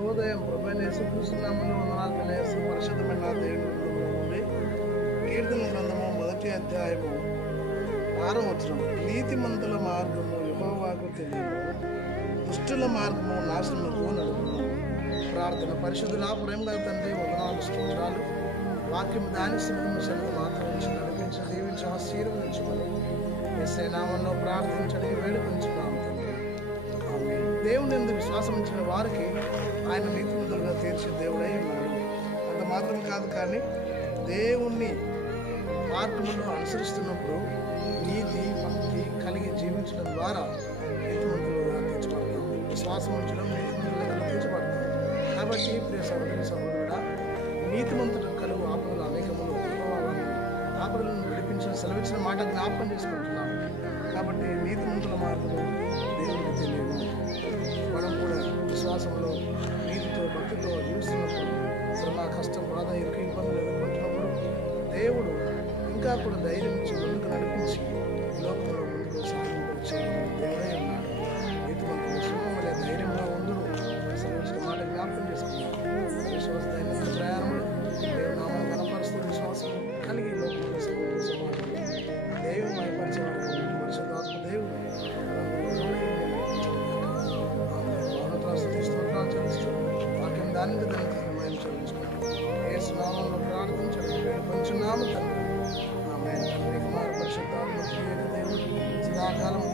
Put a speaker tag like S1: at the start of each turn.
S1: శుభోదయం. ప్రభైన యేసుకృష్ణనామంలో వందనాలు తెలియజేస్తూ పరిశుద్ధమైన నా కీర్తన గ్రంథము మొదటి అధ్యాయము ఆరో వచనం. నీతిమంతుల మార్గము యెహోవాకు తెలియదు. దుష్టుల మార్గము నాశనముకు నడుపును. ప్రార్థన పరిశుద్ధుల ప్రేమ గల తండ్రి వందనాలు స్తోత్రాలు. వాక్యం దాని సింహము మాత్రం ఉంచి నడిపించి దీవించి ఆశీర్వదించుకొని. ఎస్ఐ నామంలో ప్రార్థించడి వేడుకొంచున్నాం దేవుని ఎందుకు విశ్వాసం ఇచ్చిన వారికి ఆయన నీతిమంతులుగా తీర్చిన దేవుడై ఉన్నాడు. అంత మాత్రం కాదు కానీ దేవుణ్ణి మార్గంలో అనుసరిస్తున్నప్పుడు నీతి భక్తి కలిగి జీవించడం ద్వారా నీతిమంతులుగా తీర్చబడతాం. విశ్వాసం ఉంచడం నీతిమంతులుగా తీర్చబడతాం. కాబట్టి ప్రియ సహోదరి సహోదరుడా నీతిమంతుడు కలుగు ఆపదలు అనేకములు యెహోవాను ఆపదలను విడిపించిన సెలవిచ్చిన మాట జ్ఞాపకం చేసుకుంటున్నాం. కాబట్టి నీతిమంతుల మార్గము ఇంకా కూడా ధైర్యం ఇచ్చి ముందుకు నడిపించి ఈ లోకంలో ముందుకు సాగింపు దేవుడే ఉన్నాడు. నీతి కొంత విశ్వం ధైర్యంగా ఉందరు శ్రమించిన మాట జ్ఞాపకం చేసుకున్నాం దేవు విశ్వాసం కలిగి దేవుడు మైపరిచేవాడు పరిశుద్ధాత్మ దేవుడు. వాక్యం దానికి Gracias.